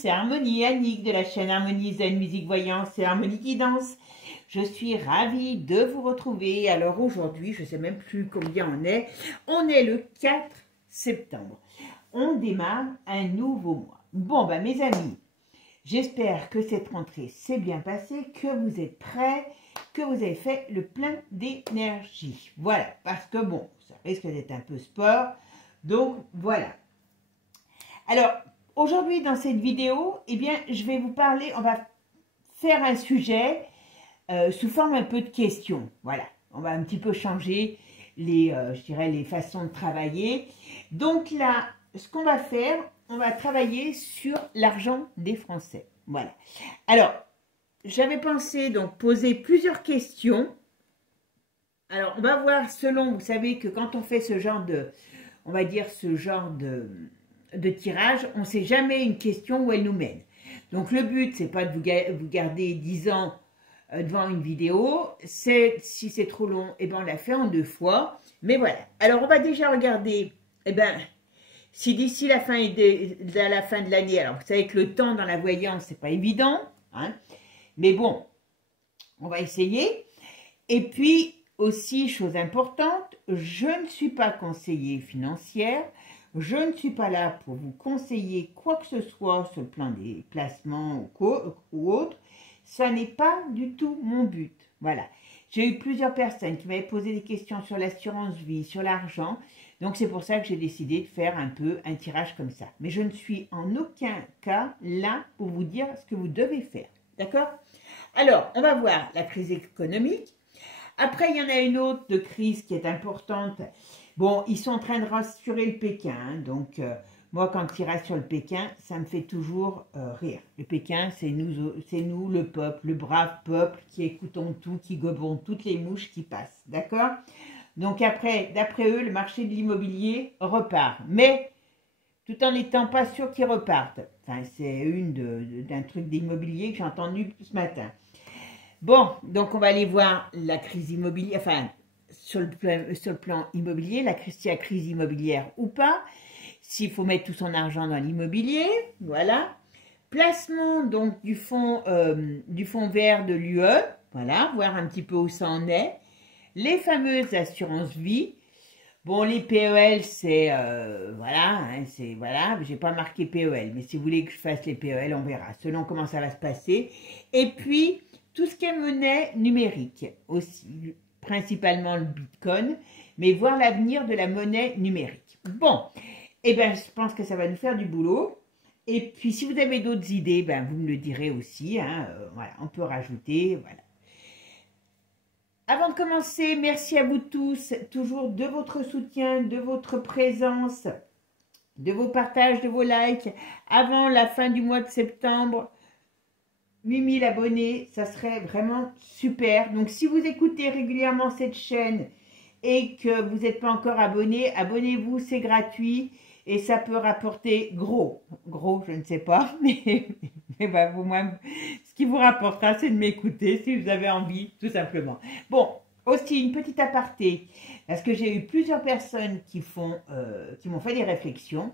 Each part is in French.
c'est Harmonie Annick de la chaîne Harmonie Zen Musique Voyance et Harmonie Guidance. Je suis ravie de vous retrouver. Alors aujourd'hui, je ne sais même plus combien on est le 4 septembre. On démarre un nouveau mois. Bon, ben mes amis, j'espère que cette rentrée s'est bien passée, que vous êtes prêts, que vous avez fait le plein d'énergie. Voilà, parce que bon, ça risque d'être un peu sport. Donc voilà. Alors, aujourd'hui, dans cette vidéo, eh bien, je vais vous parler, on va faire un sujet sous forme un peu de questions. Voilà, on va un petit peu changer je dirais, les façons de travailler. Donc là, ce qu'on va faire, on va travailler sur l'argent des Français. Voilà. Alors, j'avais pensé donc poser plusieurs questions. Alors, on va voir selon, vous savez que quand on fait ce genre de, on va dire ce genre de tirage, on ne sait jamais une question où elle nous mène. Donc le but, c'est pas de vous garder 10 ans devant une vidéo. Si c'est trop long, eh ben, on l'a fait en 2 fois. Mais voilà. Alors on va déjà regarder, eh ben, si d'ici la fin de l'année, alors vous savez que le temps dans la voyance, c'est pas évident, hein, mais bon, on va essayer. Et puis aussi, chose importante, je ne suis pas conseillère financière. Je ne suis pas là pour vous conseiller quoi que ce soit sur le plan des placements ou autre. Ça n'est pas du tout mon but. Voilà. J'ai eu plusieurs personnes qui m'avaient posé des questions sur l'assurance vie, sur l'argent. Donc, c'est pour ça que j'ai décidé de faire un peu un tirage comme ça. Mais je ne suis en aucun cas là pour vous dire ce que vous devez faire. D'accord? Alors, on va voir la crise économique. Après, il y en a une autre de crise qui est importante. Bon, ils sont en train de rassurer le Pékin, hein, donc moi, quand ils rassurent le Pékin, ça me fait toujours rire. Le Pékin, c'est nous, le peuple, le brave peuple qui écoutons tout, qui gobons toutes les mouches qui passent, d'accord? Donc après, d'après eux, le marché de l'immobilier repart, mais tout en n'étant pas sûr qu'il reparte. Enfin, c'est d'un truc d'immobilier que j'ai entendu ce matin. Bon, donc on va aller voir la crise immobilière, enfin, sur le plan immobilier, s'il y a crise immobilière ou pas, s'il faut mettre tout son argent dans l'immobilier, voilà. Placement donc du fonds vert de l'UE, voilà, voir un petit peu où ça en est. Les fameuses assurances vie. Bon, les PEL, c'est, voilà, hein, c'est, voilà, j'ai pas marqué PEL, mais si vous voulez que je fasse les PEL, on verra, selon comment ça va se passer. Et puis, tout ce qui est monnaie numérique aussi, principalement le Bitcoin, mais voir l'avenir de la monnaie numérique. Bon, eh bien, je pense que ça va nous faire du boulot. Et puis, si vous avez d'autres idées, ben, vous me le direz aussi, hein, voilà, on peut rajouter, voilà. Avant de commencer, merci à vous tous, toujours de votre soutien, de votre présence, de vos partages, de vos likes. Avant la fin du mois de septembre, 8000 abonnés, ça serait vraiment super. Donc, si vous écoutez régulièrement cette chaîne et que vous n'êtes pas encore abonné, abonnez-vous, c'est gratuit et ça peut rapporter gros, je ne sais pas, mais ben, ce qui vous rapportera, c'est de m'écouter si vous avez envie, tout simplement. Bon, aussi une petite aparté, parce que j'ai eu plusieurs personnes qui m'ont fait des réflexions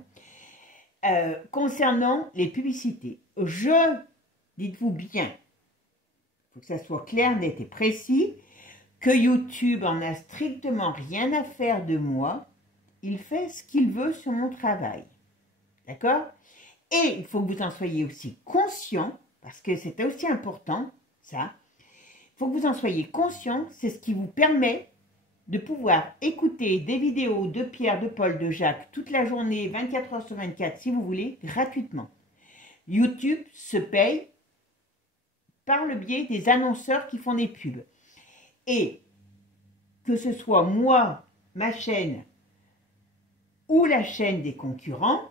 concernant les publicités. Dites-vous bien, il faut que ça soit clair, net et précis, que YouTube en a strictement rien à faire de moi. Il fait ce qu'il veut sur mon travail. D'accord? Et il faut que vous en soyez aussi conscient, parce que c'est aussi important, ça. Il faut que vous en soyez conscient, c'est ce qui vous permet de pouvoir écouter des vidéos de Pierre, de Paul, de Jacques, toute la journée, 24 heures sur 24, si vous voulez, gratuitement. YouTube se paye par le biais des annonceurs qui font des pubs. Et que ce soit moi, ma chaîne, ou la chaîne des concurrents,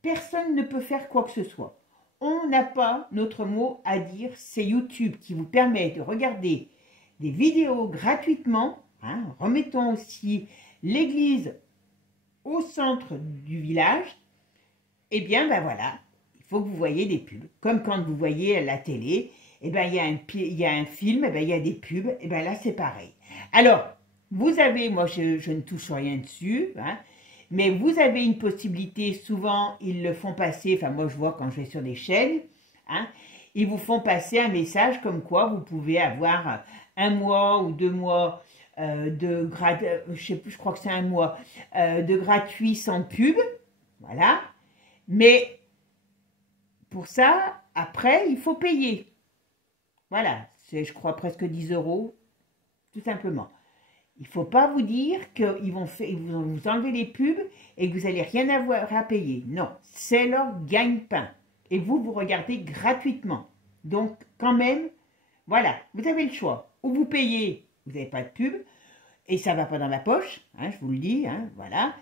personne ne peut faire quoi que ce soit. On n'a pas notre mot à dire, c'est YouTube qui vous permet de regarder des vidéos gratuitement, hein, remettons aussi l'église au centre du village, et bien ben voilà, il faut que vous voyez des pubs, comme quand vous voyez la télé, et ben il y a un film, et ben il y a des pubs, et ben là c'est pareil. Alors, vous avez, moi je ne touche rien dessus, hein, Mais vous avez une possibilité, souvent ils le font passer, enfin moi je vois quand je vais sur des chaînes, hein, ils vous font passer un message comme quoi vous pouvez avoir 1 mois ou 2 mois je sais plus, je crois que c'est 1 mois, de gratuit sans pub, voilà. Mais pour ça, après, il faut payer. Voilà, c'est je crois presque 10 euros, tout simplement. Il ne faut pas vous dire ils vont vous enlever les pubs et que vous n'allez rien avoir à payer. Non, c'est leur gagne-pain. Et vous regardez gratuitement. Donc, quand même, voilà, vous avez le choix. Ou vous payez, vous n'avez pas de pub, et ça ne va pas dans la poche, hein, je vous le dis, hein, voilà.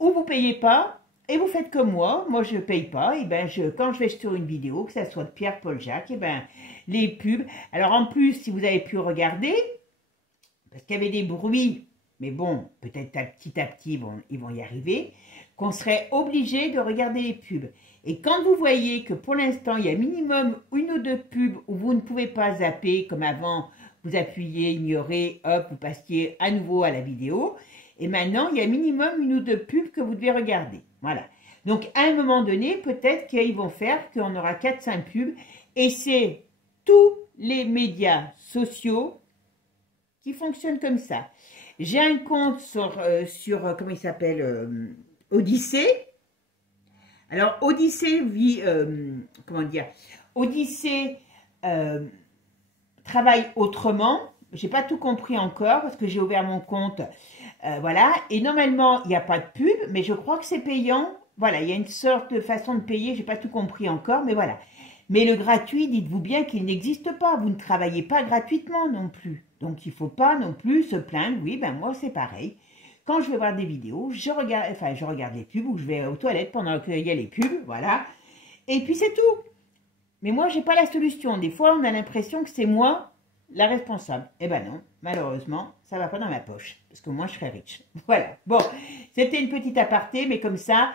Ou vous ne payez pas, et vous faites comme moi je ne paye pas, et ben quand je vais sur une vidéo, que ça soit de Pierre, Paul, Jacques, et ben les pubs. Alors en plus, si vous avez pu regarder, parce qu'il y avait des bruits, mais bon, peut-être petit à petit, ils vont y arriver, qu'on serait obligé de regarder les pubs. Et quand vous voyez que pour l'instant, il y a minimum 1 ou 2 pubs où vous ne pouvez pas zapper, comme avant, vous appuyez, ignorez, hop, vous passiez à nouveau à la vidéo. Et maintenant, il y a minimum 1 ou 2 pubs que vous devez regarder. Voilà. Donc, à un moment donné, peut-être qu'ils vont faire qu'on aura 4-5 pubs. Et c'est tous les médias sociaux qui fonctionne comme ça. J'ai un compte sur comment il s'appelle, Odyssée. Alors, Odyssée comment dire, Odyssée travaille autrement. J'ai pas tout compris encore parce que j'ai ouvert mon compte, voilà. Et normalement, il n'y a pas de pub, mais je crois que c'est payant. Voilà, il y a une sorte de façon de payer. J'ai pas tout compris encore, mais voilà. Mais le gratuit, dites-vous bien qu'il n'existe pas. Vous ne travaillez pas gratuitement non plus. Donc, il ne faut pas non plus se plaindre. Oui, ben moi, c'est pareil. Quand je vais voir des vidéos, je regarde les pubs ou je vais aux toilettes pendant qu'il y a les pubs, voilà. Et puis, c'est tout. Mais moi, je n'ai pas la solution. Des fois, on a l'impression que c'est moi la responsable. Eh ben non, malheureusement, ça ne va pas dans ma poche. Parce que moi, je serais riche. Voilà. Bon, c'était une petite aparté, mais comme ça...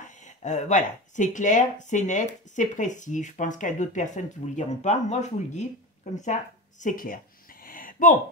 voilà, c'est clair, c'est net, c'est précis. Je pense qu'il y a d'autres personnes qui ne vous le diront pas. Moi, je vous le dis, comme ça, c'est clair. Bon,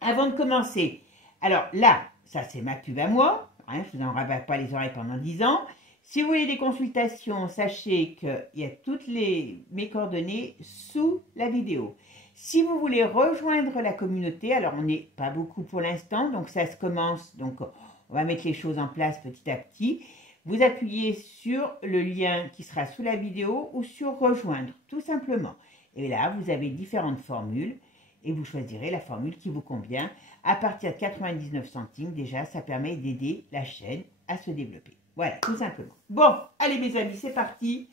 avant de commencer, alors là, ça c'est ma pub à moi. Hein, je ne vous en rabats pas les oreilles pendant 10 ans. Si vous voulez des consultations, sachez qu'il y a toutes mes coordonnées sous la vidéo. Si vous voulez rejoindre la communauté, alors on n'est pas beaucoup pour l'instant, donc ça se commence, donc on va mettre les choses en place petit à petit. Vous appuyez sur le lien qui sera sous la vidéo ou sur rejoindre, tout simplement. Et là, vous avez différentes formules et vous choisirez la formule qui vous convient. À partir de 99 centimes, déjà, ça permet d'aider la chaîne à se développer. Voilà, tout simplement. Bon, allez mes amis, c'est parti.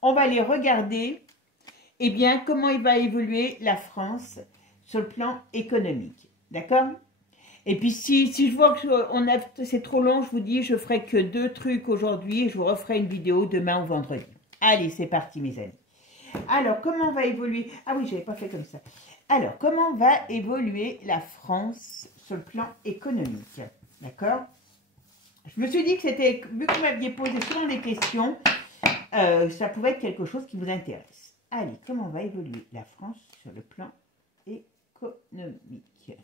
On va aller regarder, eh bien, comment il va évoluer la France sur le plan économique. D'accord ? Et puis, si je vois que c'est trop long, je vous dis, je ferai que 2 trucs aujourd'hui et je vous referai une vidéo demain ou vendredi. Allez, c'est parti, mes amis. Alors, comment va évoluer... Ah oui, je n'avais pas fait comme ça. Alors, comment va évoluer la France sur le plan économique? D'accord? Je me suis dit que c'était, vu que vous m'aviez posé souvent des questions, ça pouvait être quelque chose qui vous intéresse. Allez, comment va évoluer la France sur le plan économique?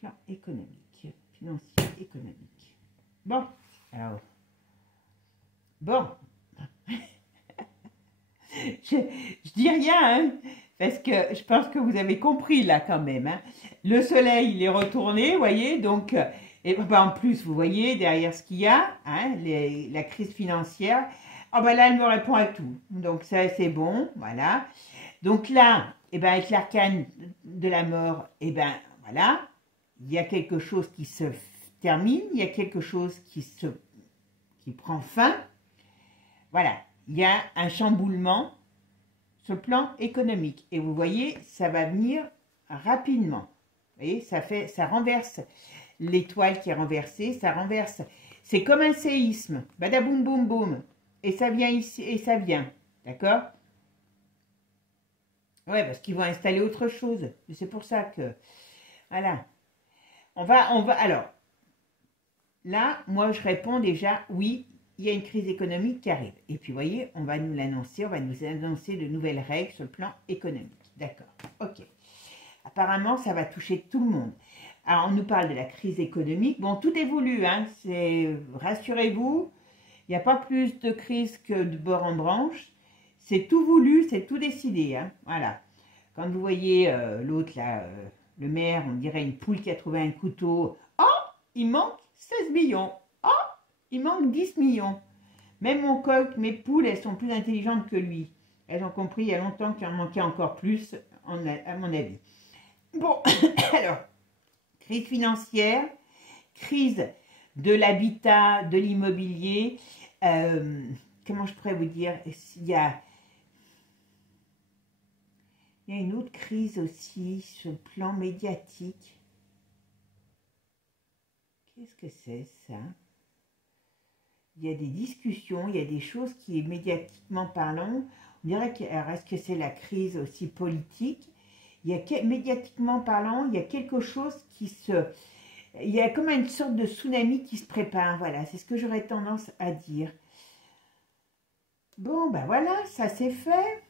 Plan économique, financier, économique. Bon, alors, bon, je dis rien, hein, parce que je pense que vous avez compris là quand même. Hein. Le soleil, il est retourné, vous voyez, donc, et ben, en plus, vous voyez derrière ce qu'il y a, hein, la crise financière, oh ben là, elle me répond à tout. Donc ça, c'est bon, voilà. Donc là, et ben, avec l'arcane de la mort, et ben, voilà. Il y a quelque chose qui se termine, il y a quelque chose qui prend fin. Voilà, il y a un chamboulement sur le plan économique. Et vous voyez, ça va venir rapidement. Vous voyez, ça renverse l'étoile qui est renversée, ça renverse. C'est comme un séisme. Badaboum, boum, boum. Et ça vient ici, et ça vient. D'accord? Ouais, parce qu'ils vont installer autre chose. C'est pour ça que... Voilà. On va, alors, là, moi, je réponds déjà, oui, il y a une crise économique qui arrive. Et puis, vous voyez, on va nous l'annoncer, on va nous annoncer de nouvelles règles sur le plan économique. D'accord, ok. Apparemment, ça va toucher tout le monde. Alors, on nous parle de la crise économique. Bon, tout est voulu, hein. Rassurez-vous, il n'y a pas plus de crise que de beurre en branche. C'est tout voulu, c'est tout décidé, hein. Voilà. Quand vous voyez l'autre, là, le maire, on dirait une poule qui a trouvé un couteau. Oh, il manque 16 millions. Oh, il manque 10 millions. Même mon coq, mes poules, elles sont plus intelligentes que lui. Elles ont compris il y a longtemps qu'il en manquait encore plus, à mon avis. Bon, alors, crise financière, crise de l'habitat, de l'immobilier. Comment je pourrais vous dire? Il y a une autre crise aussi sur le plan médiatique. Qu'est-ce que c'est ça? Il y a des discussions, il y a des choses qui, médiatiquement parlant, on dirait que, alors est-ce que c'est la crise aussi politique? Médiatiquement parlant, il y a quelque chose il y a comme une sorte de tsunami qui se prépare, voilà, c'est ce que j'aurais tendance à dire. Bon, ben voilà, ça c'est fait.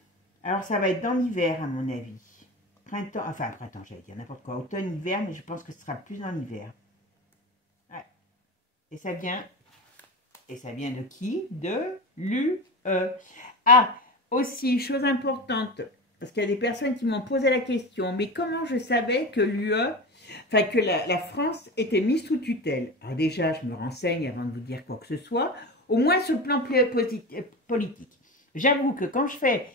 Alors ça va être dans l'hiver à mon avis. Printemps, enfin printemps, j'allais dire n'importe quoi, automne, hiver, mais je pense que ce sera plus dans l'hiver. Ouais. Et ça vient de qui? De l'UE. Ah, aussi, chose importante, parce qu'il y a des personnes qui m'ont posé la question, mais comment je savais que l'UE, enfin que la France était mise sous tutelle? Alors déjà, je me renseigne avant de vous dire quoi que ce soit, au moins sur le plan politique. J'avoue que quand je fais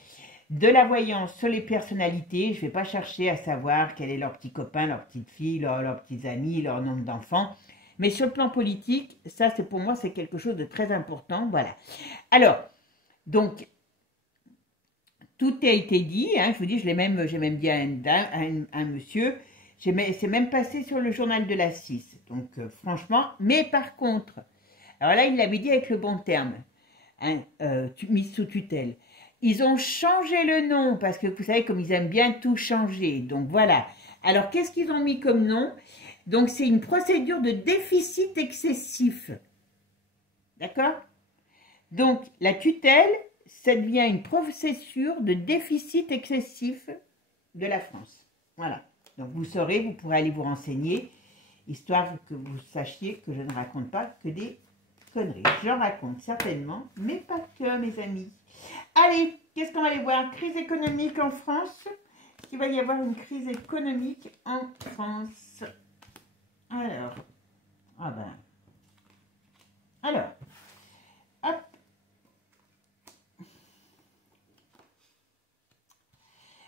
de la voyance sur les personnalités, je ne vais pas chercher à savoir quel est leur petit copain, leur petite fille, leurs petits amis, leur nombre d'enfants. Mais sur le plan politique, ça, pour moi, c'est quelque chose de très important. Voilà. Alors, donc, tout a été dit. Hein, je vous dis, j'ai même dit à un monsieur, c'est même passé sur le journal de la 6. Donc, franchement, mais par contre, alors là, il l'avait dit avec le bon terme, hein, mise sous tutelle. Ils ont changé le nom, parce que vous savez, comme ils aiment bien tout changer. Donc, voilà. Alors, qu'est-ce qu'ils ont mis comme nom? Donc, c'est une procédure de déficit excessif. D'accord? Donc, la tutelle, ça devient une procédure de déficit excessif de la France. Voilà. Donc, vous saurez, vous pourrez aller vous renseigner, histoire que vous sachiez que je ne raconte pas que des conneries. J'en raconte certainement, mais pas que, mes amis. Allez, qu'est-ce qu'on va aller voir? Crise économique en France. Est-ce qu'il va y avoir une crise économique en France? Alors, hop.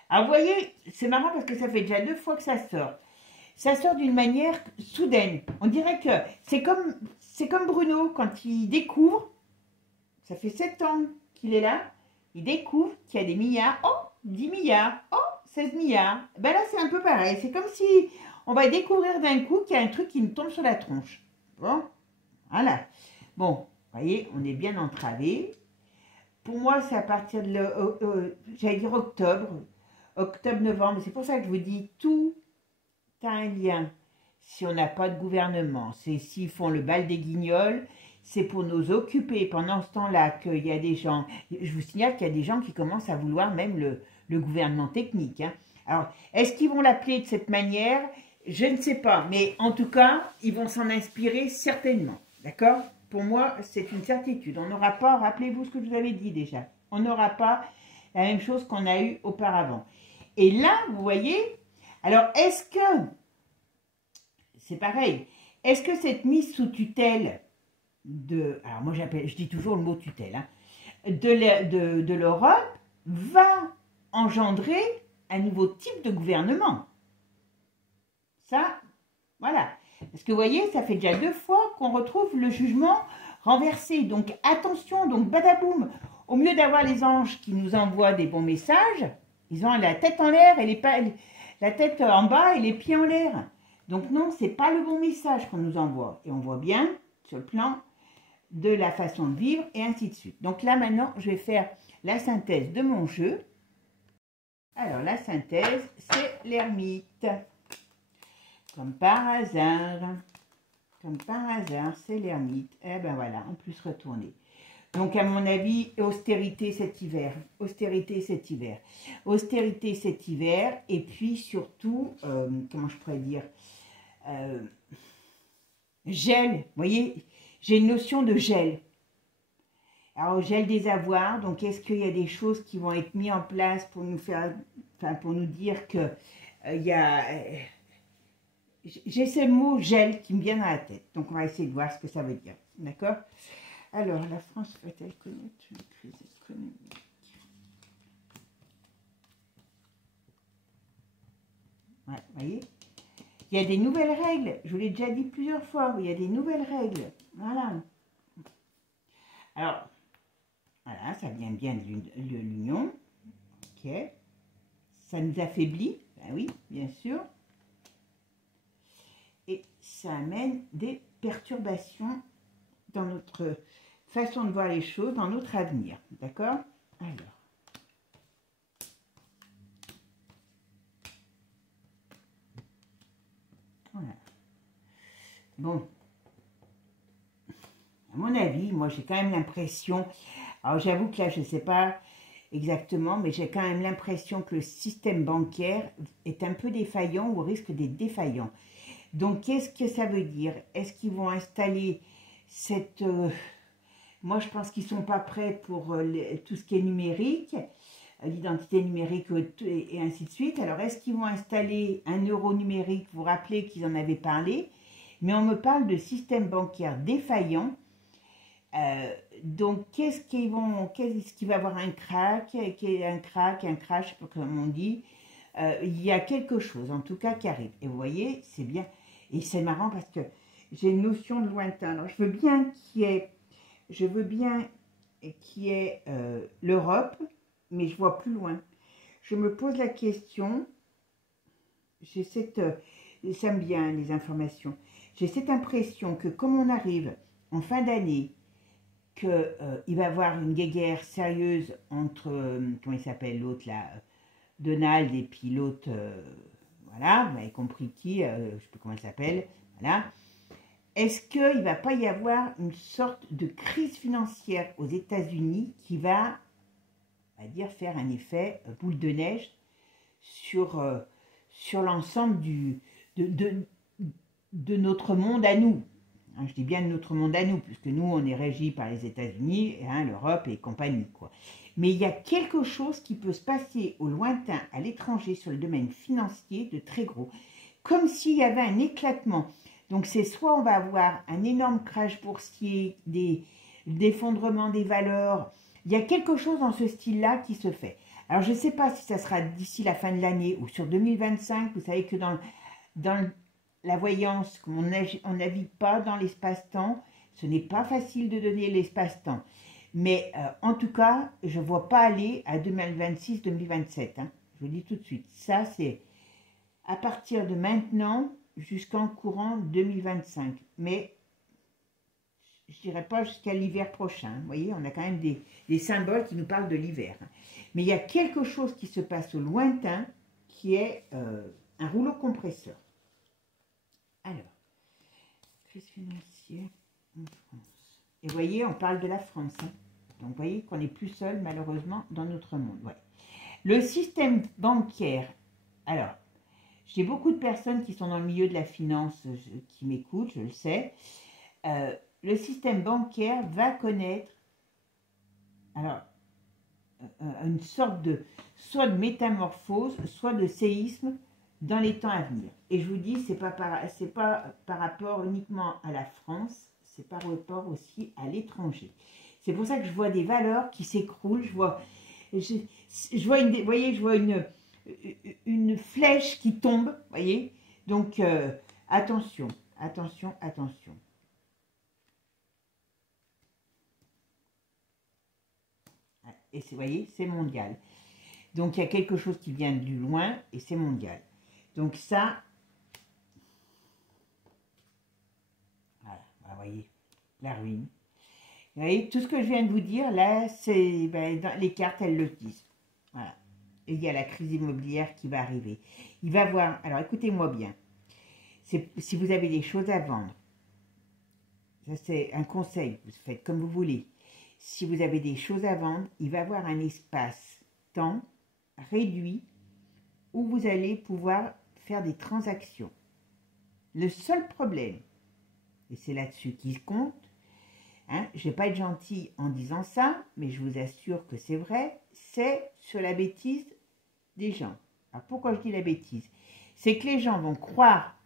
Alors, vous voyez, c'est marrant parce que ça fait déjà 2 fois que ça sort. Ça sort d'une manière soudaine. On dirait que c'est comme Bruno quand il découvre, ça fait 7 ans qu'il est là, il découvre qu'il y a des milliards, oh, 10 milliards, oh, 16 milliards. Ben là, c'est un peu pareil. C'est comme si on va découvrir d'un coup qu'il y a un truc qui nous tombe sur la tronche. Bon, voilà. Bon, vous voyez, on est bien entravé. Pour moi, c'est à partir de, j'allais dire octobre-novembre. C'est pour ça que je vous dis, tout a un lien. Si on n'a pas de gouvernement, c'est s'ils font le bal des guignols, c'est pour nous occuper pendant ce temps-là qu'il y a des gens, je vous signale qu'il y a des gens qui commencent à vouloir même le gouvernement technique. Hein. Alors, est-ce qu'ils vont l'appeler de cette manière? Je ne sais pas, mais en tout cas, ils vont s'en inspirer certainement. D'accord? Pour moi, c'est une certitude. On n'aura pas, rappelez-vous ce que je vous avais dit déjà, on n'aura pas la même chose qu'on a eu auparavant. Et là, vous voyez, alors est-ce que, c'est pareil, est-ce que cette mise sous tutelle alors moi je dis toujours le mot tutelle, hein, de l'Europe va engendrer un nouveau type de gouvernement? Ça, voilà. Parce que vous voyez, ça fait déjà 2 fois qu'on retrouve le jugement renversé. Donc attention, donc badaboum. Au mieux d'avoir les anges qui nous envoient des bons messages, ils ont la tête en l'air et la tête en bas et les pieds en l'air. Donc non, c'est pas le bon message qu'on nous envoie. Et on voit bien sur le plan de la façon de vivre et ainsi de suite. Donc là maintenant, je vais faire la synthèse de mon jeu. Alors la synthèse, c'est l'ermite. Comme par hasard, c'est l'ermite. Eh ben voilà, on peut se retourner. Donc à mon avis, austérité cet hiver. Austérité cet hiver. Austérité cet hiver. Et puis surtout, comment je pourrais dire, Gel, vous voyez, j'ai une notion de gel. Alors, gel des avoirs, donc est-ce qu'il y a des choses qui vont être mises en place pour nous faire, enfin, pour nous dire que il y a... j'ai ce mot gel qui me vient dans la tête, donc on va essayer de voir ce que ça veut dire, d'accord? Alors, la France va-t-elle connaître une crise économique? Ouais, vous voyez? Il y a des nouvelles règles, je vous l'ai déjà dit plusieurs fois, il y a des nouvelles règles, voilà. Alors, voilà, ça vient bien de l'union, ok. Ça nous affaiblit, ben oui, bien sûr. Et ça amène des perturbations dans notre façon de voir les choses, dans notre avenir, d'accord? Alors. Voilà. Bon. À mon avis, moi j'ai quand même l'impression, alors j'avoue que là je ne sais pas exactement, mais j'ai quand même l'impression que le système bancaire est un peu défaillant ou risque d'être défaillant. Donc qu'est-ce que ça veut dire? Est-ce qu'ils vont installer cette... moi je pense qu'ils ne sont pas prêts pour tout ce qui est numérique, l'identité numérique et ainsi de suite. Alors est-ce qu'ils vont installer un euro numérique? Vous vous rappelez qu'ils en avaient parlé, mais on me parle de système bancaire défaillant. Donc, qu'est-ce qu'il va y avoir un crack, un crash, je sais pas comment on dit. Il y a quelque chose, en tout cas, qui arrive. Et vous voyez, c'est bien. Et c'est marrant parce que j'ai une notion de lointain. Alors, je veux bien qu'il y ait l'Europe, mais je vois plus loin. Je me pose la question, j'ai cette, ça me vient les informations, j'ai cette impression que comme on arrive en fin d'année, qu'il va y avoir une guéguerre sérieuse entre, comment il s'appelle l'autre là, Donald et puis l'autre, voilà, vous avez compris qui, je ne sais plus comment il s'appelle, voilà. Est-ce qu'il ne va pas y avoir une sorte de crise financière aux États-Unis qui va, on va dire, faire un effet boule de neige sur, sur l'ensemble de notre monde à nous? Hein, je dis bien de notre monde à nous, puisque nous, on est régi par les États-Unis, hein, l'Europe et compagnie, quoi. Mais il y a quelque chose qui peut se passer au lointain, à l'étranger, sur le domaine financier, de très gros. Comme s'il y avait un éclatement. Donc, c'est soit on va avoir un énorme crash boursier, l'effondrement des valeurs. Il y a quelque chose dans ce style-là qui se fait. Alors, je ne sais pas si ça sera d'ici la fin de l'année ou sur 2025. Vous savez que dans la voyance, comme on navigue pas dans l'espace-temps, ce n'est pas facile de donner l'espace-temps. Mais en tout cas, je ne vois pas aller à 2026-2027. Hein. Je vous dis tout de suite. Ça, c'est à partir de maintenant jusqu'en courant 2025. Mais je ne dirais pas jusqu'à l'hiver prochain. Vous voyez, on a quand même des symboles qui nous parlent de l'hiver. Mais il y a quelque chose qui se passe au lointain qui est un rouleau compresseur. Alors, crise financière en France. Et vous voyez, on parle de la France. Hein. Donc, vous voyez qu'on n'est plus seul, malheureusement, dans notre monde. Ouais. Le système bancaire. Alors, j'ai beaucoup de personnes qui sont dans le milieu de la finance qui m'écoutent, je le sais. Le système bancaire va connaître alors, une sorte de soit de métamorphose, soit de séisme dans les temps à venir. Et je vous dis, c'est pas par rapport uniquement à la France, c'est par rapport aussi à l'étranger. C'est pour ça que je vois des valeurs qui s'écroulent. Je vois vous voyez, je vois une flèche qui tombe, voyez. Donc attention, attention, attention. Et vous voyez, c'est mondial. Donc il y a quelque chose qui vient du loin et c'est mondial. Donc ça, voilà, vous voyez, la ruine. Vous voyez, tout ce que je viens de vous dire, là, c'est les cartes, elles le disent. Voilà. Et il y a la crise immobilière qui va arriver. Il va voir, alors écoutez-moi bien, si vous avez des choses à vendre, ça c'est un conseil, vous faites comme vous voulez. Si vous avez des choses à vendre, il va y avoir un espace-temps réduit où vous allez pouvoir faire des transactions. Le seul problème, et c'est là-dessus qu'il compte, hein, je ne vais pas être gentille en disant ça, mais je vous assure que c'est vrai, c'est sur la bêtise des gens. Alors pourquoi je dis la bêtise? C'est que les gens vont croire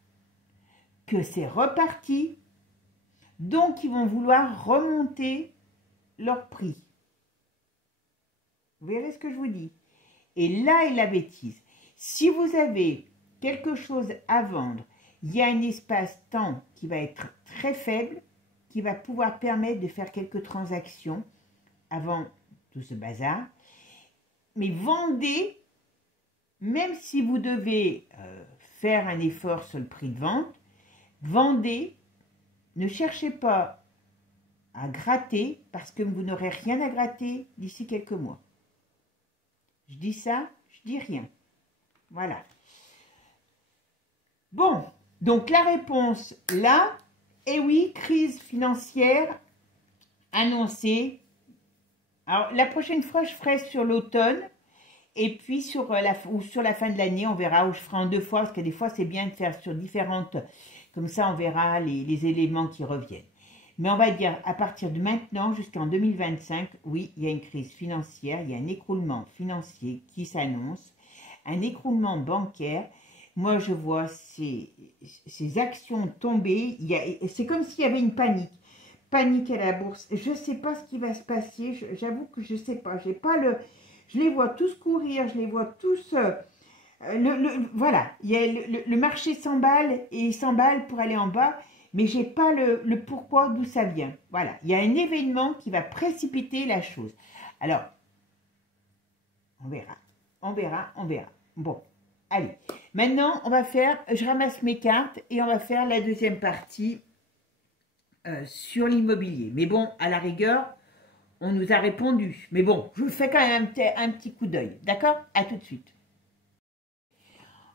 que c'est reparti, donc ils vont vouloir remonter leur prix. Vous verrez ce que je vous dis. Et là est la bêtise. Si vous avez quelque chose à vendre, il y a un espace-temps qui va être très faible, qui va pouvoir permettre de faire quelques transactions avant tout ce bazar. Mais vendez, même si vous devez faire un effort sur le prix de vente, vendez, ne cherchez pas à gratter parce que vous n'aurez rien à gratter d'ici quelques mois. Je dis ça, je dis rien. Voilà. Bon, donc la réponse là, eh oui, crise financière annoncée. Alors la prochaine fois, je ferai sur l'automne et puis sur la fin de l'année, on verra, où je ferai en 2 fois, parce que des fois c'est bien de faire sur différentes, comme ça on verra les éléments qui reviennent. Mais on va dire à partir de maintenant jusqu'en 2025, oui, il y a une crise financière, il y a un écroulement financier qui s'annonce, un écroulement bancaire. Moi, je vois ces actions tomber. C'est comme s'il y avait une panique. Panique à la bourse. Je ne sais pas ce qui va se passer. J'avoue que je ne sais pas. J'ai pas le. Je les vois tous courir. Je les vois tous. Voilà. Il y a le marché s'emballe et il s'emballe pour aller en bas. Mais je n'ai pas le pourquoi, d'où ça vient. Voilà. Il y a un événement qui va précipiter la chose. Alors, on verra. On verra. On verra. Bon. Allez, maintenant, on va faire, je ramasse mes cartes et on va faire la deuxième partie sur l'immobilier. Mais bon, à la rigueur, on nous a répondu. Mais bon, je vous fais quand même un petit coup d'œil. D'accord? À tout de suite.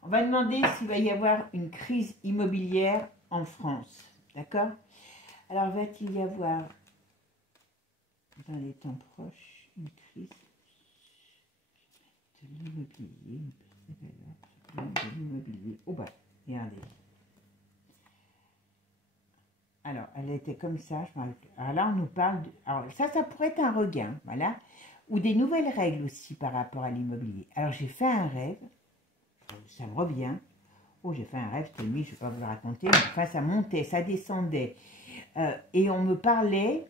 On va demander s'il va y avoir une crise immobilière en France. D'accord? Alors, va-t-il y avoir, dans les temps proches, une crise de l'immobilier? De l'immobilier. Oh bah, regardez. Alors, elle était comme ça. Alors là, on nous parle. Alors, ça pourrait être un regain, voilà. Ou des nouvelles règles aussi par rapport à l'immobilier. Alors, j'ai fait un rêve. Ça me revient. Oh, j'ai fait un rêve cette nuit, je ne vais pas vous le raconter. Mais enfin, ça montait, ça descendait. Et on me parlait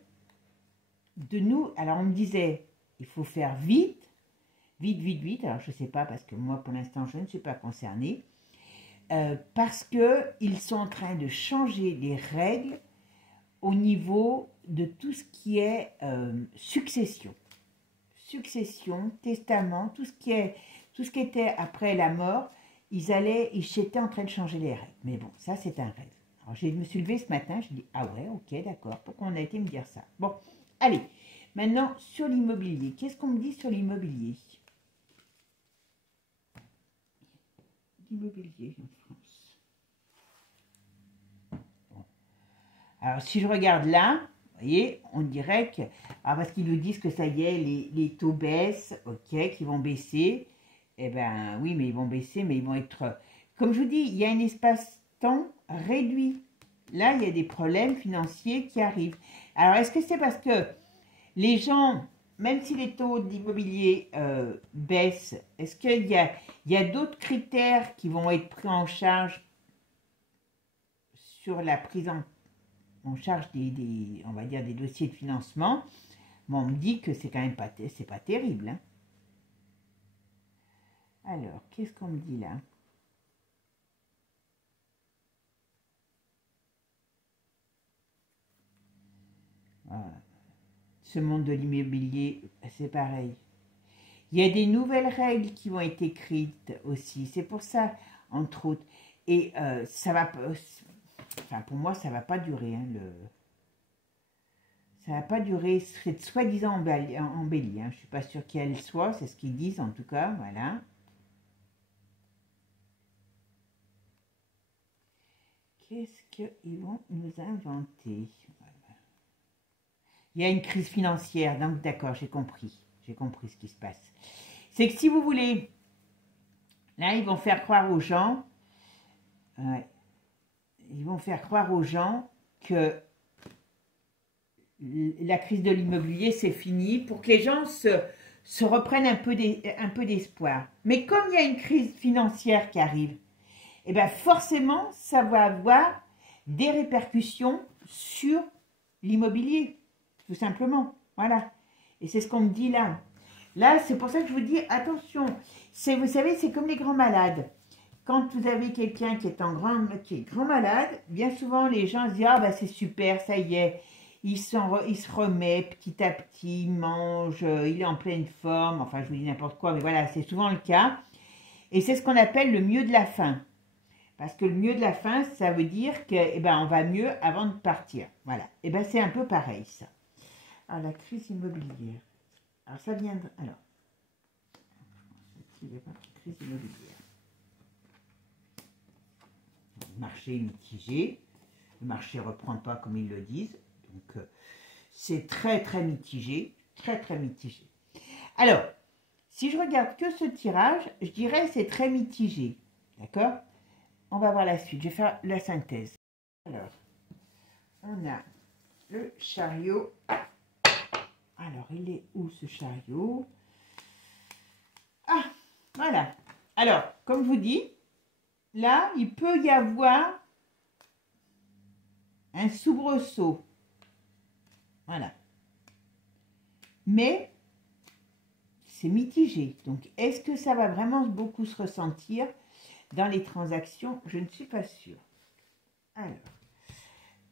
de nous. Alors, on me disait, il faut faire vite. Vite, vite, vite. Alors, je ne sais pas, parce que moi, pour l'instant, je ne suis pas concernée. Parce qu'ils sont en train de changer les règles au niveau de tout ce qui est succession. Succession, testament, tout ce qui était après la mort, ils étaient en train de changer les règles. Mais bon, ça c'est un rêve. Alors je me suis levée ce matin, je dis ah ouais, ok, d'accord, pourquoi on a été me dire ça? Bon, allez, maintenant sur l'immobilier, qu'est-ce qu'on me dit sur l'immobilier? L'immobilier en France. Bon. Alors si je regarde là, vous voyez, on dirait que, alors parce qu'ils nous disent que ça y est, les taux baissent, ok, qu'ils vont baisser. Eh bien, oui, mais ils vont baisser, mais ils vont être... Comme je vous dis, il y a un espace-temps réduit. Là, il y a des problèmes financiers qui arrivent. Alors, est-ce que c'est parce que les gens, même si les taux d'immobilier baissent, est-ce qu'il y a d'autres critères qui vont être pris en charge sur la prise en charge on va dire, des dossiers de financement? Bon, on me dit que c'est quand même pas terrible, hein. Alors, qu'est-ce qu'on me dit là? Voilà. Ce monde de l'immobilier, c'est pareil. Il y a des nouvelles règles qui vont être écrites aussi. C'est pour ça, entre autres. Et ça va... Enfin, pour moi, ça ne va pas durer. Hein, ça ne va pas durer. C'est soi-disant embelli. Hein. Je ne suis pas sûre qu'elle soit. C'est ce qu'ils disent en tout cas. Voilà. Qu'est-ce qu'ils vont nous inventer? Il y a une crise financière, donc d'accord, j'ai compris ce qui se passe. C'est que si vous voulez, là, ils vont faire croire aux gens, ils vont faire croire aux gens que la crise de l'immobilier, c'est fini, pour que les gens se reprennent un peu d'espoir. Mais comme il y a une crise financière qui arrive, eh bien forcément, ça va avoir des répercussions sur l'immobilier, tout simplement. Voilà. Et c'est ce qu'on me dit là. Là, c'est pour ça que je vous dis, attention, vous savez, c'est comme les grands malades. Quand vous avez quelqu'un qui est grand malade, bien souvent, les gens se disent, ah ben c'est super, ça y est, il se remet petit à petit, il mange, il est en pleine forme, enfin je vous dis n'importe quoi, mais voilà, c'est souvent le cas. Et c'est ce qu'on appelle le mieux de la fin. Parce que le mieux de la fin, ça veut dire que, eh ben, on va mieux avant de partir. Voilà. Et ben c'est un peu pareil, ça. Alors, la crise immobilière. Alors, ça vient de... Alors, crise immobilière. Le marché est mitigé. Le marché ne reprend pas comme ils le disent. Donc, c'est très, très mitigé. Très, très mitigé. Alors, si je regarde que ce tirage, je dirais que c'est très mitigé. D'accord? On va voir la suite. Je vais faire la synthèse. Alors, on a le chariot. Alors, il est où ce chariot? Ah, voilà. Alors, comme je vous dis, là, il peut y avoir un soubresaut. Voilà. Mais, c'est mitigé. Donc, est-ce que ça va vraiment beaucoup se ressentir dans les transactions? Je ne suis pas sûre. Alors,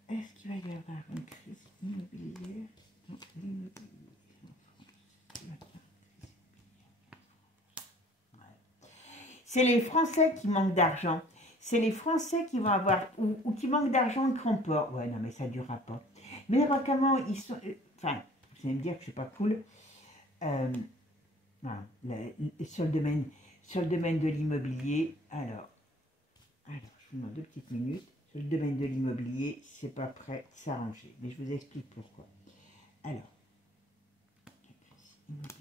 est-ce qu'il va y avoir une crise immobilière? Non, l'immobilier. C'est les Français qui manquent d'argent. C'est les Français qui vont avoir, ou qui manquent d'argent et qui ont peur. Ouais, non, mais ça ne durera pas. Mais n'importe comment, ils sont... Enfin, vous allez me dire que je ne suis pas cool. Voilà, sur le domaine de l'immobilier, alors, je vous demande 2 petites minutes. Sur le domaine de l'immobilier, c'est pas prêt de s'arranger. Mais je vous explique pourquoi. Alors, la crise immobilière.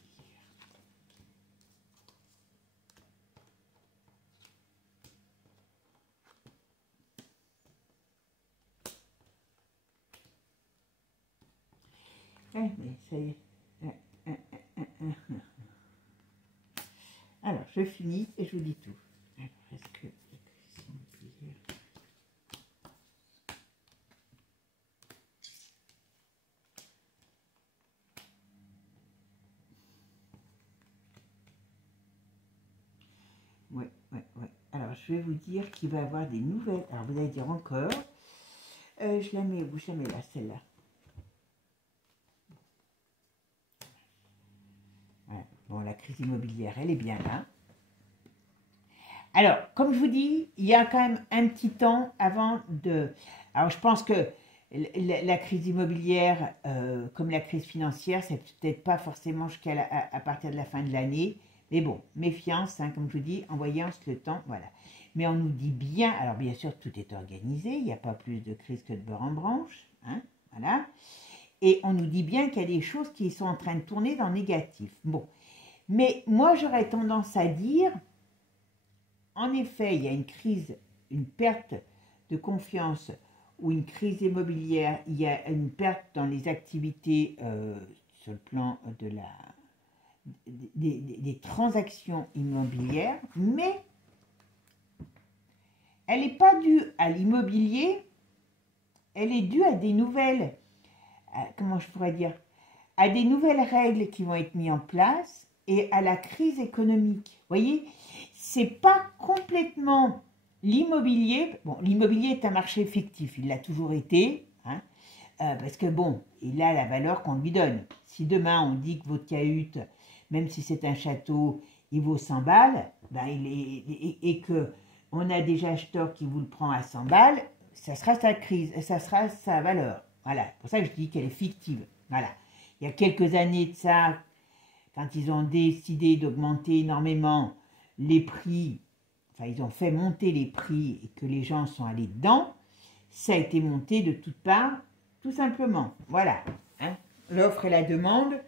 Ouais, mais ça y est. Alors, je finis et je vous dis tout. Alors, est-ce que la crise immobilière... Ouais. Alors, je vais vous dire qu'il va y avoir des nouvelles... Alors, vous allez dire encore... je la mets où? Je la mets là, celle-là. Voilà. Bon, la crise immobilière, elle est bien là. Alors, comme je vous dis, il y a quand même un petit temps avant de... Alors, je pense que la crise immobilière, comme la crise financière, c'est peut-être pas forcément à partir de la fin de l'année. Mais bon, méfiance, hein, comme je vous dis, en voyant le temps, voilà. Mais on nous dit bien, alors bien sûr, tout est organisé, il n'y a pas plus de crise que de beurre en branche, hein, voilà. Et on nous dit bien qu'il y a des choses qui sont en train de tourner dans le négatif. Bon, mais moi, j'aurais tendance à dire... En effet, il y a une crise, une perte de confiance ou une crise immobilière, il y a une perte dans les activités sur le plan de des transactions immobilières, mais elle n'est pas due à l'immobilier, elle est due à des nouvelles, comment je pourrais dire, à des nouvelles règles qui vont être mises en place et à la crise économique. Vous voyez, c'est pas complètement l'immobilier. Bon, l'immobilier est un marché fictif, il l'a toujours été, hein, parce que bon, il a la valeur qu'on lui donne. Si demain on dit que votre cahute, même si c'est un château, il vaut 100 balles, ben et que on a des acheteurs qui vous le prend à 100 balles, ça sera sa crise, ça sera sa valeur. Voilà, c'est pour ça que je dis qu'elle est fictive. Voilà. Il y a quelques années de ça, quand ils ont décidé d'augmenter énormément les prix, enfin ils ont fait monter les prix et que les gens sont allés dedans, ça a été monté de toutes parts, tout simplement. Voilà, hein. L'offre et la demande,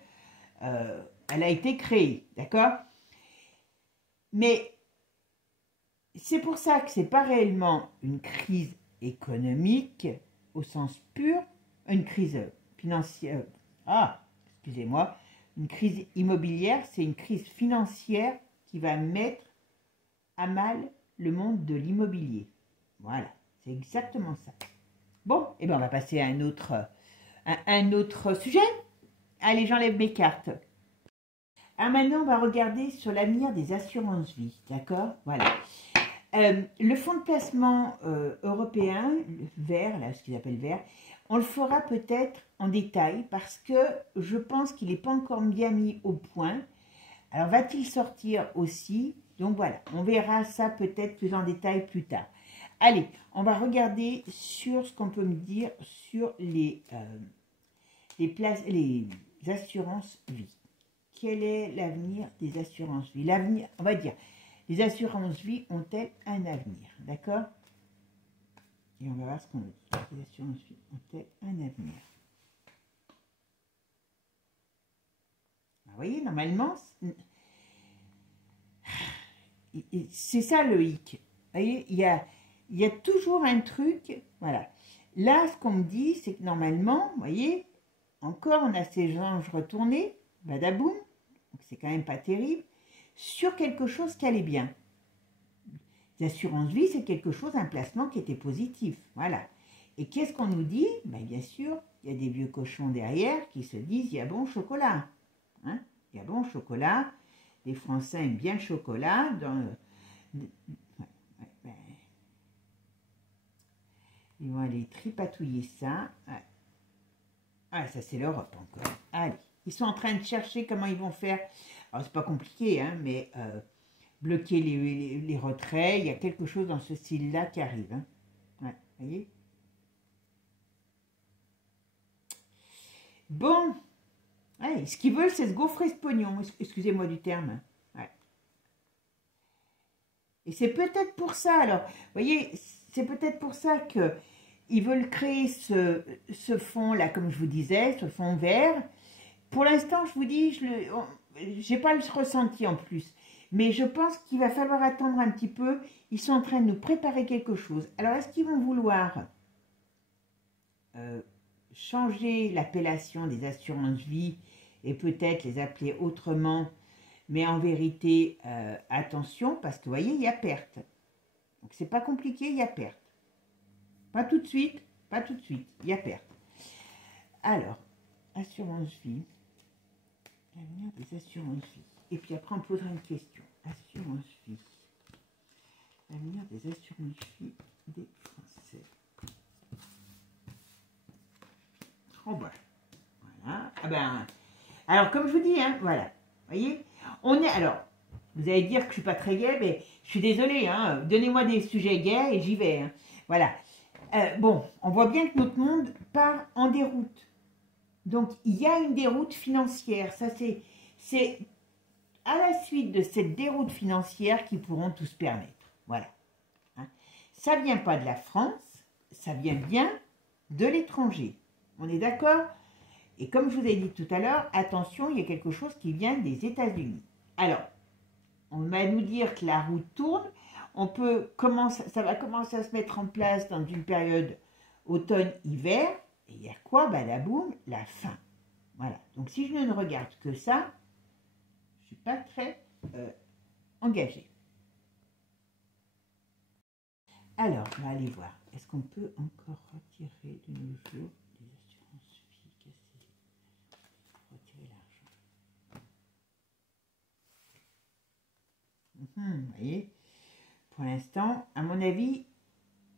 elle a été créée, d'accord? Mais c'est pour ça que ce n'est pas réellement une crise économique au sens pur, une crise financière, excusez-moi, une crise immobilière, c'est une crise financière qui va mettre à mal le monde de l'immobilier. Voilà, c'est exactement ça. Bon, et bien on va passer à un autre sujet. Allez, j'enlève mes cartes. Alors maintenant, on va regarder sur l'avenir des assurances vie, d'accord? Voilà. Le fonds de placement européen, vert, là, ce qu'ils appellent vert, on le fera peut-être en détail parce que je pense qu'il n'est pas encore bien mis au point. Alors, va-t-il sortir aussi? Donc voilà, on verra ça peut-être plus en détail plus tard. Allez, on va regarder sur ce qu'on peut me dire sur les assurances vie. Quel est l'avenir des assurances vie? L'avenir, on va dire, les assurances vie ont-elles un avenir? D'accord? Et on va voir ce qu'on dit. Les assurances vie ont-elles un avenir? Vous voyez, normalement, c'est ça le hic. Vous voyez, il y a toujours un truc. Voilà. Là, ce qu'on me dit, c'est que normalement, vous voyez, encore, on a ces anges retournés, badaboum, donc c'est quand même pas terrible, sur quelque chose qui allait bien. L'assurance vie, c'est quelque chose, un placement qui était positif. Voilà. Et qu'est-ce qu'on nous dit? Ben, bien sûr, il y a des vieux cochons derrière qui se disent, il y a bon chocolat. Hein, il y a bon chocolat. Les Français aiment bien le chocolat. Ils vont aller tripatouiller ça. Ouais. Ah, ça c'est l'Europe encore. Allez, ils sont en train de chercher comment ils vont faire. Alors, c'est pas compliqué, hein, mais bloquer les retraits. Il y a quelque chose dans ce style-là qui arrive. Hein. Ouais, vous voyez? Bon. Ouais, ce qu'ils veulent, c'est se gaufrer ce pognon. Excusez-moi du terme. Ouais. Et c'est peut-être pour ça, alors, vous voyez, c'est peut-être pour ça qu'ils veulent créer ce fonds-là, comme je vous disais, ce fonds vert. Pour l'instant, je vous dis, je n'ai pas le ressenti en plus. Mais je pense qu'il va falloir attendre un petit peu. Ils sont en train de nous préparer quelque chose. Alors, est-ce qu'ils vont vouloir changer l'appellation des assurances vie et peut-être les appeler autrement? Mais en vérité, attention, parce que vous voyez, il y a perte. Donc, c'est pas compliqué, il y a perte. Pas tout de suite, pas tout de suite, il y a perte. Alors, assurance vie, l'avenir des assurances vie. Et puis après, on posera une question. Assurance vie, l'avenir des assurances vie des Français. Oh ben, voilà. Ah ben, alors, comme je vous dis, hein, voilà, vous voyez, on est, alors, vous allez dire que je suis pas très gaie, mais je suis désolée, hein, donnez-moi des sujets gais et j'y vais, hein, voilà. Bon, on voit bien que notre monde part en déroute. Donc, il y a une déroute financière. Ça, c'est à la suite de cette déroute financière qu'ils pourront tout se permettre. Voilà. Hein. Ça ne vient pas de la France, ça vient bien de l'étranger. On est d'accord? Et comme je vous ai dit tout à l'heure, attention, il y a quelque chose qui vient des États-Unis. Alors, on va nous dire que la roue tourne. Ça va commencer à se mettre en place dans une période automne-hiver. Et il y a quoi? Ben, la boum, la fin. Voilà. Donc, si je ne regarde que ça, je ne suis pas très engagée. Alors, on va aller voir. Est-ce qu'on peut encore retirer de nos jours des assurances vie cassées? Retirer l'argent. Vous voyez? Pour l'instant, à mon avis,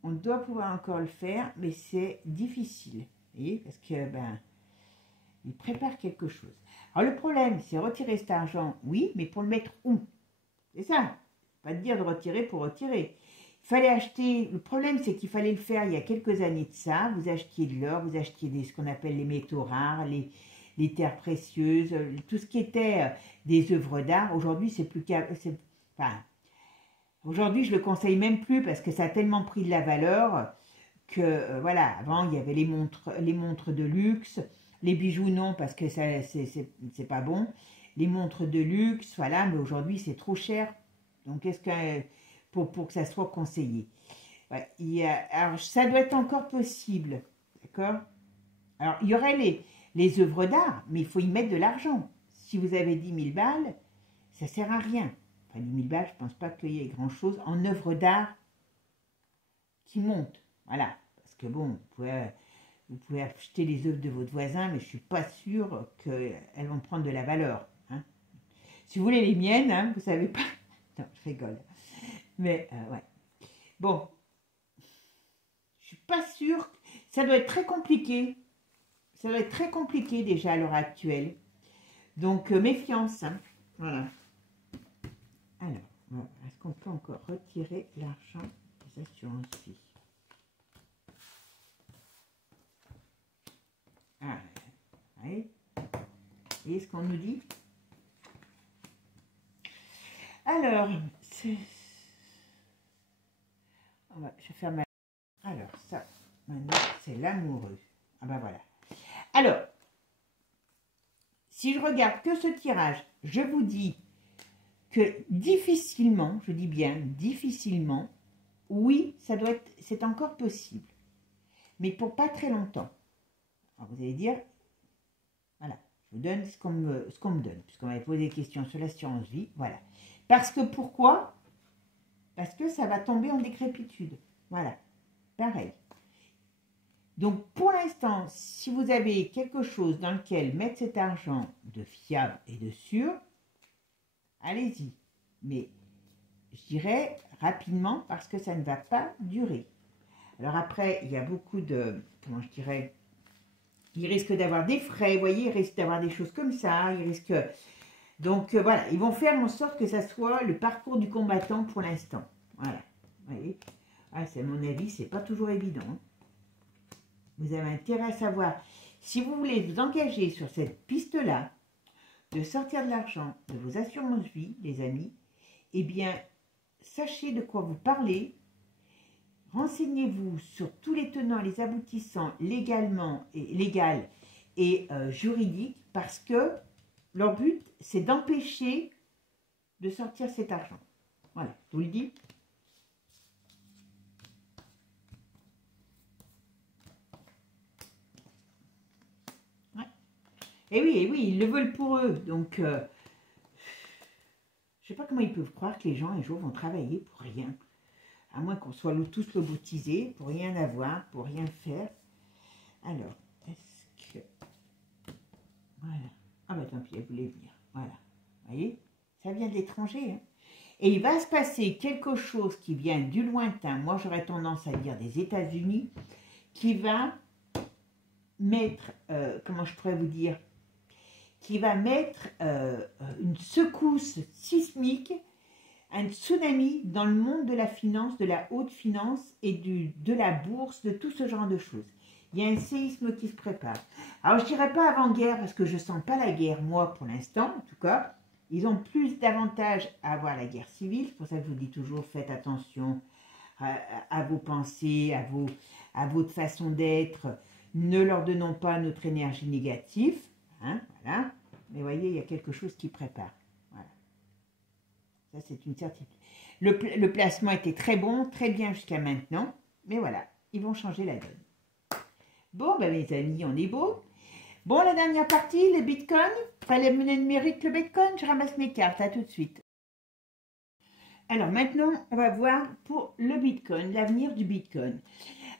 on doit pouvoir encore le faire, mais c'est difficile. Vous voyez, parce que, ben, ils préparent quelque chose. Alors, le problème, c'est retirer cet argent, oui, mais pour le mettre où? C'est ça. Pas de dire de retirer pour retirer. Il fallait acheter, le problème, c'est qu'il fallait le faire il y a quelques années de ça. Vous achetiez de l'or, vous achetiez ce qu'on appelle les métaux rares, les terres précieuses, tout ce qui était des œuvres d'art. Aujourd'hui, c'est plus qu'à... Enfin, aujourd'hui, je le conseille même plus parce que ça a tellement pris de la valeur que, voilà, avant, il y avait les montres de luxe, les bijoux, non, parce que c'est pas bon. Les montres de luxe, voilà, mais aujourd'hui, c'est trop cher. Donc, est-ce que, pour que ça soit conseillé? Ouais, alors, ça doit être encore possible. D'accord? Alors, il y aurait les œuvres d'art, mais il faut y mettre de l'argent. Si vous avez 10 000 balles, ça ne sert à rien. Enfin, 10 000 balles, je ne pense pas qu'il y ait grand-chose en œuvres d'art qui montent. Voilà. Parce que bon, vous pouvez acheter les œuvres de votre voisin, mais je ne suis pas sûre qu'elles vont prendre de la valeur. Hein. Si vous voulez les miennes, hein, vous ne savez pas. Non, je rigole. Mais, ouais. Bon. Je ne suis pas sûre. Ça doit être très compliqué. Ça doit être très compliqué déjà à l'heure actuelle. Donc, méfiance. Hein. Voilà. Alors, est-ce qu'on peut encore retirer l'argent des assurances vie? Ah, oui. Et ce qu'on nous dit? Alors, je vais faire ma... Alors, ça, maintenant, c'est l'amoureux. Ah ben voilà. Alors, si je regarde que ce tirage, je vous dis que difficilement, je dis bien difficilement, oui, ça doit être, c'est encore possible. Mais pour pas très longtemps. Alors vous allez dire, voilà, je vous donne ce qu'on me donne, puisqu'on m'avait posé des questions sur l'assurance vie, voilà. Parce que pourquoi? Parce que ça va tomber en décrépitude. Voilà, pareil. Donc pour l'instant, si vous avez quelque chose dans lequel mettre cet argent de fiable et de sûr, allez-y. Mais je dirais rapidement parce que ça ne va pas durer. Alors après, il y a beaucoup de, comment je dirais, il risque d'avoir des frais, vous voyez, il risque d'avoir des choses comme ça, il risque... Donc voilà, ils vont faire en sorte que ça soit le parcours du combattant pour l'instant. Voilà, vous voyez. Ah, c'est mon avis, c'est pas toujours évident. Hein. Vous avez intérêt à savoir, si vous voulez vous engager sur cette piste-là, de sortir de l'argent de vos assurances vie, les amis, eh bien, sachez de quoi vous parlez, renseignez-vous sur tous les tenants et les aboutissants légal et juridiques, parce que leur but, c'est d'empêcher de sortir cet argent. Voilà, je vous le dis. Ouais. Et oui, ils le veulent pour eux. Donc, je ne sais pas comment ils peuvent croire que les gens, un jour, vont travailler pour rien. À moins qu'on soit tous lobotisés, pour rien avoir, pour rien faire. Alors, est-ce que... Voilà. Ah bah tant pis, elle voulait venir. Voilà. Vous voyez, ça vient de l'étranger. Hein. Et il va se passer quelque chose qui vient du lointain, moi j'aurais tendance à dire des États-Unis, qui va mettre, comment je pourrais vous dire, qui va mettre une secousse sismique, un tsunami dans le monde de la finance, de la haute finance et de la bourse, de tout ce genre de choses. Il y a un séisme qui se prépare. Alors, je ne dirais pas avant-guerre, parce que je ne sens pas la guerre, moi, pour l'instant, en tout cas. Ils ont plus d'avantages à avoir la guerre civile. C'est pour ça que je vous dis toujours, faites attention à vos pensées, à votre façon d'être. Ne leur donnons pas notre énergie négative. Hein, voilà. Mais voyez, il y a quelque chose qui prépare. Voilà. Ça, c'est une certitude. Le placement était très bon, très bien jusqu'à maintenant. Mais voilà, ils vont changer la donne. Bon, ben mes amis, on est beau. Bon, la dernière partie, le Bitcoin. Enfin, les monnaies numériques, le Bitcoin. Je ramasse mes cartes, à tout de suite. Alors, maintenant, on va voir pour le Bitcoin, l'avenir du Bitcoin.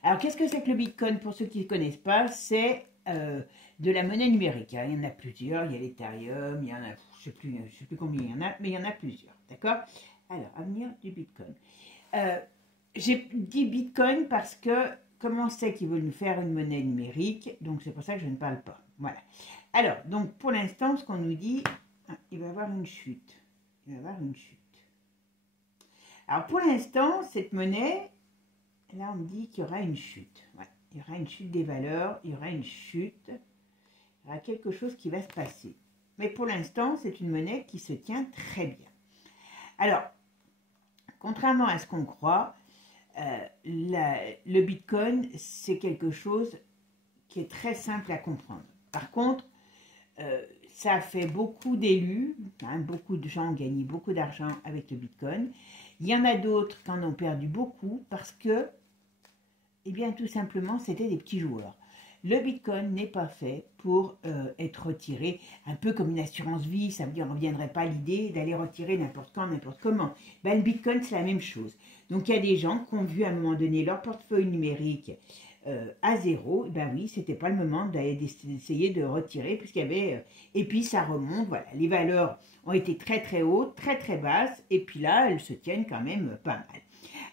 Alors, qu'est-ce que c'est que le Bitcoin? Pour ceux qui ne connaissent pas, c'est de la monnaie numérique. Il y en a plusieurs. Il y a l'Ethereum, il y en a, je ne sais plus combien il y en a, mais il y en a plusieurs. D'accord? Alors, avenir du Bitcoin. J'ai dit Bitcoin parce que comment c'est qu'ils veulent nous faire une monnaie numérique, donc c'est pour ça que je ne parle pas. Voilà. Alors, donc pour l'instant, ce qu'on nous dit, il va y avoir une chute. Il va y avoir une chute. Alors pour l'instant, cette monnaie, là on me dit qu'il y aura une chute. Ouais. Il y aura une chute des valeurs, il y aura une chute, il y aura quelque chose qui va se passer. Mais pour l'instant, c'est une monnaie qui se tient très bien. Alors, contrairement à ce qu'on croit, le Bitcoin, c'est quelque chose qui est très simple à comprendre. Par contre, ça fait beaucoup d'élus, hein, beaucoup de gens ont gagné beaucoup d'argent avec le Bitcoin. Il y en a d'autres qui en ont perdu beaucoup parce que Eh bien, tout simplement, c'était des petits joueurs. Le Bitcoin n'est pas fait pour être retiré, un peu comme une assurance vie, ça veut dire on ne reviendrait pas à l'idée d'aller retirer n'importe quand, n'importe comment. Ben, le Bitcoin, c'est la même chose. Donc, il y a des gens qui ont vu à un moment donné leur portefeuille numérique à zéro. Ben oui, c'était pas le moment d'essayer de retirer, puisqu'il y avait... et puis, ça remonte, voilà. Les valeurs ont été très, très hautes, très, très basses, et puis là, elles se tiennent quand même pas mal.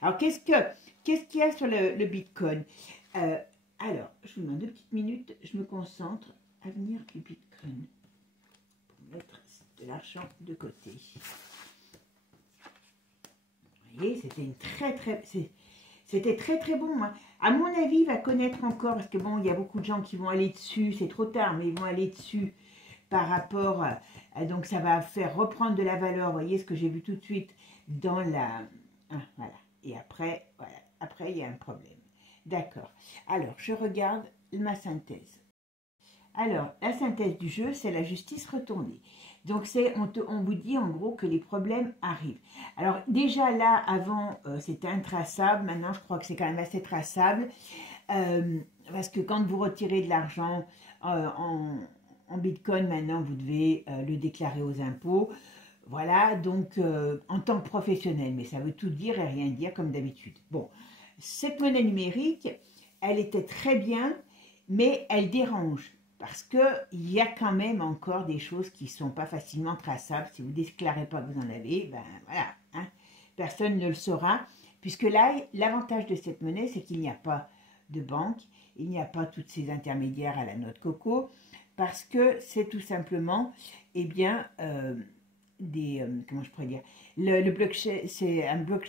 Alors, qu'est-ce qu'il y a sur le Bitcoin? Alors, je vous demande 2 petites minutes, je me concentre. Avenir du Bitcoin. Pour mettre de l'argent de côté. Vous voyez, c'était très très bon. Hein. À mon avis, il va connaître encore, parce que bon, il y a beaucoup de gens qui vont aller dessus, c'est trop tard, mais ils vont aller dessus par rapport, donc ça va faire reprendre de la valeur. Vous voyez ce que j'ai vu tout de suite dans la... Ah, voilà. Et après, voilà, après il y a un problème. D'accord. Alors, je regarde ma synthèse. Alors, la synthèse du jeu, c'est la justice retournée. Donc, on vous dit en gros que les problèmes arrivent. Alors, déjà là, avant, c'était intraçable. Maintenant, je crois que c'est quand même assez traçable. Parce que quand vous retirez de l'argent en Bitcoin, maintenant, vous devez le déclarer aux impôts. Voilà, donc en tant que professionnel. Mais ça veut tout dire et rien dire, comme d'habitude. Bon. Cette monnaie numérique, elle était très bien, mais elle dérange parce qu'il y a quand même encore des choses qui ne sont pas facilement traçables. Si vous ne déclarez pas que vous en avez, ben voilà, hein, personne ne le saura. Puisque là, l'avantage de cette monnaie, c'est qu'il n'y a pas de banque, il n'y a pas tous ces intermédiaires à la noix de coco, parce que c'est tout simplement, eh bien, comment je pourrais dire, le blockchain, c'est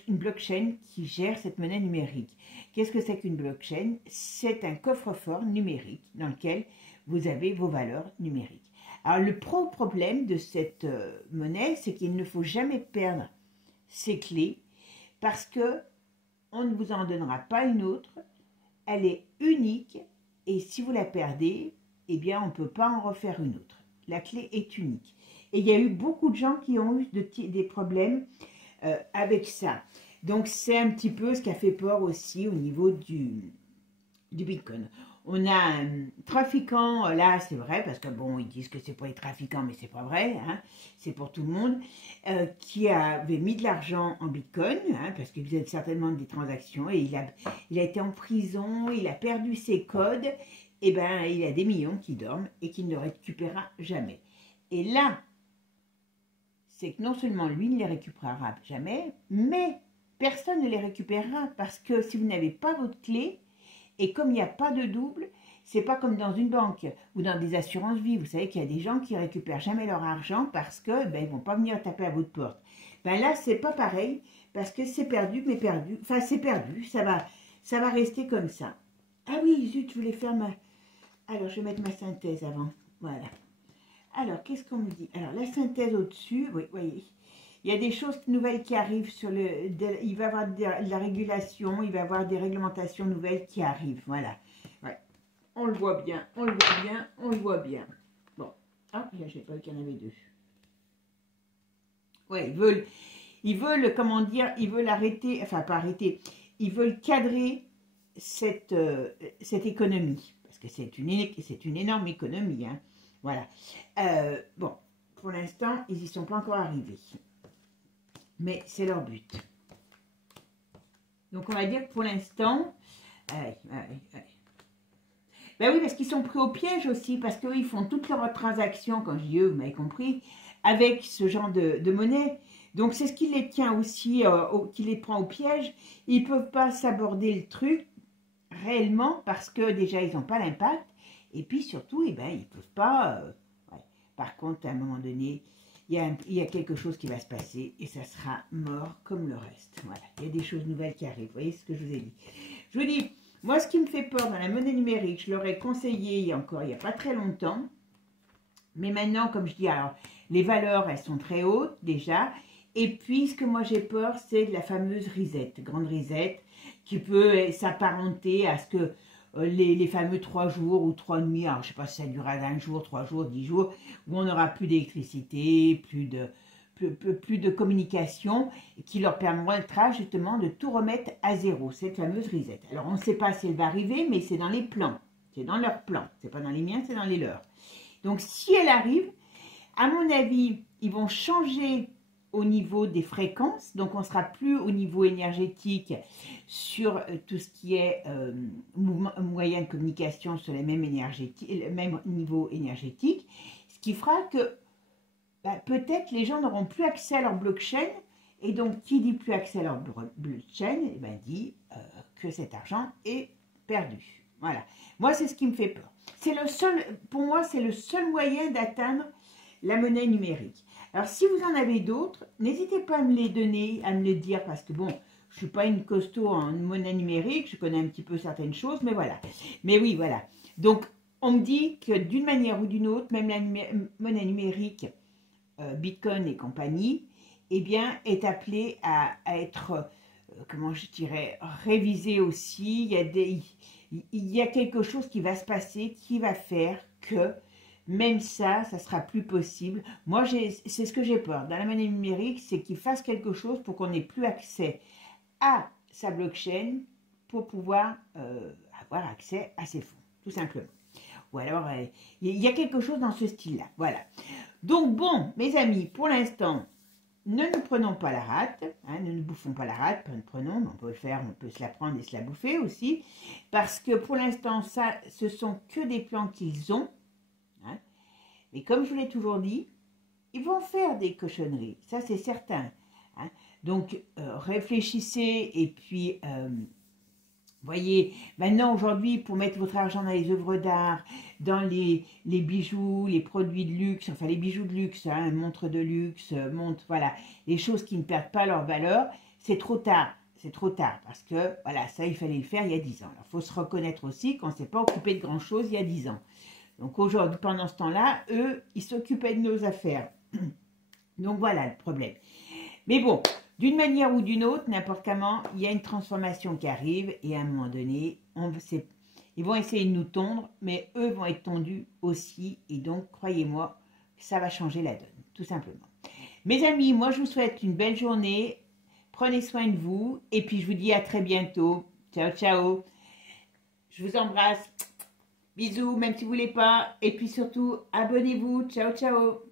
une blockchain qui gère cette monnaie numérique. Qu'est-ce que c'est qu'une blockchain? C'est un coffre-fort numérique dans lequel vous avez vos valeurs numériques. Alors le problème de cette monnaie, c'est qu'il ne faut jamais perdre ses clés parce que on ne vous en donnera pas une autre. Elle est unique et si vous la perdez, eh bien on ne peut pas en refaire une autre. La clé est unique. Et il y a eu beaucoup de gens qui ont eu des problèmes avec ça. Donc, c'est un petit peu ce qui a fait peur aussi au niveau du Bitcoin. On a un trafiquant, là, c'est vrai, parce que bon, ils disent que c'est pour les trafiquants, mais c'est pas vrai, hein, c'est pour tout le monde, qui avait mis de l'argent en Bitcoin, hein, parce qu'il faisait certainement des transactions, et il a été en prison, il a perdu ses codes, et ben, il a des millions qui dorment et qui ne le récupérera jamais. Et là, c'est que non seulement lui ne les récupérera jamais, mais personne ne les récupérera parce que si vous n'avez pas votre clé, et comme il n'y a pas de double, c'est pas comme dans une banque ou dans des assurances vie. Vous savez qu'il y a des gens qui récupèrent jamais leur argent parce que ben, ils vont pas venir taper à votre porte. Ben là, c'est pas pareil parce que c'est perdu, mais perdu. Enfin, c'est perdu, ça va rester comme ça. Ah oui, zut, je voulais faire ma... Alors, je vais mettre ma synthèse avant. Voilà. Alors, qu'est-ce qu'on me dit? Alors, la synthèse au-dessus, oui, voyez, il y a des choses nouvelles qui arrivent sur le... il va y avoir de la régulation, il va y avoir des réglementations nouvelles qui arrivent, voilà. Ouais. On le voit bien, on le voit bien, on le voit bien. Bon, ah, là, je sais pas qu'il y en avait deux. Ouais, ils veulent, comment dire, ils veulent arrêter, enfin, pas arrêter, ils veulent cadrer cette économie, parce que c'est une énorme économie, hein. Voilà. Bon, pour l'instant, ils n'y sont pas encore arrivés. Mais c'est leur but. Donc, on va dire que pour l'instant... Ben oui, parce qu'ils sont pris au piège aussi, parce qu'eux, ils font toutes leurs transactions, quand je dis eux, vous m'avez compris, avec ce genre de monnaie. Donc, c'est ce qui les tient aussi, qui les prend au piège. Ils ne peuvent pas s'aborder le truc réellement, parce que déjà, ils n'ont pas l'impact. Et puis surtout, eh ben, ils ne peuvent pas... ouais. Par contre, à un moment donné, il y a quelque chose qui va se passer et ça sera mort comme le reste. Voilà, il y a des choses nouvelles qui arrivent. Vous voyez ce que je vous ai dit? Je vous dis, moi, ce qui me fait peur dans la monnaie numérique, je l'aurais conseillé il n'y a pas très longtemps. Mais maintenant, comme je dis, alors, les valeurs, elles sont très hautes déjà. Et puis, ce que moi j'ai peur, c'est de la fameuse reset, grande reset, qui peut s'apparenter à ce que les fameux 3 jours ou 3 nuits, alors je ne sais pas si ça durera 1 jour, 3 jours, 10 jours, où on n'aura plus d'électricité, plus plus de communication, qui leur permettra justement de tout remettre à zéro, cette fameuse reset. Alors on ne sait pas si elle va arriver, mais c'est dans les plans, c'est dans leurs plans, c'est pas dans les miens, c'est dans les leurs. Donc si elle arrive, à mon avis, ils vont changer au niveau des fréquences, donc on ne sera plus au niveau énergétique sur tout ce qui est moyen de communication sur le même niveau énergétique, ce qui fera que peut-être les gens n'auront plus accès à leur blockchain, et donc qui dit plus accès à leur blockchain, dit que cet argent est perdu. Voilà, moi c'est ce qui me fait peur. Pour moi c'est le seul moyen d'atteindre la monnaie numérique. Alors, si vous en avez d'autres, n'hésitez pas à me les donner, à me le dire, parce que bon, je ne suis pas une costaud en monnaie numérique, je connais un petit peu certaines choses, mais voilà. Mais oui, voilà. Donc, on me dit que d'une manière ou d'une autre, même la monnaie numérique, Bitcoin et compagnie, eh bien, est appelée à être, comment je dirais, révisée aussi. Il y a quelque chose qui va se passer, qui va faire que même ça sera plus possible. Moi, c'est ce que j'ai peur dans la monnaie numérique, c'est qu'il fasse quelque chose pour qu'on n'ait plus accès à sa blockchain pour pouvoir avoir accès à ses fonds, tout simplement. Ou alors, il y a quelque chose dans ce style-là. Voilà. Donc, bon, mes amis, pour l'instant, ne nous prenons pas la rate, hein, ne nous bouffons pas la rate, prenons, mais on peut le faire, on peut se la prendre et se la bouffer aussi, parce que pour l'instant, ça, ce sont que des plans qu'ils ont. Mais comme je vous l'ai toujours dit, ils vont faire des cochonneries, ça c'est certain. Hein. Donc réfléchissez et puis, voyez, maintenant aujourd'hui pour mettre votre argent dans les œuvres d'art, dans les bijoux, les produits de luxe, enfin les bijoux de luxe, hein, montres de luxe, voilà, les choses qui ne perdent pas leur valeur, c'est trop tard. C'est trop tard parce que, voilà, ça il fallait le faire il y a 10 ans. Il faut se reconnaître aussi qu'on ne s'est pas occupé de grand chose il y a 10 ans. Donc aujourd'hui, pendant ce temps-là, eux, ils s'occupaient de nos affaires. Donc voilà le problème. Mais bon, d'une manière ou d'une autre, n'importe comment, il y a une transformation qui arrive et à un moment donné, ils vont essayer de nous tondre, mais eux vont être tondus aussi. Et donc, croyez-moi, ça va changer la donne, tout simplement. Mes amis, moi je vous souhaite une belle journée. Prenez soin de vous et puis je vous dis à très bientôt. Ciao, ciao. Je vous embrasse. Bisous, même si vous ne voulez pas. Et puis surtout, abonnez-vous. Ciao, ciao.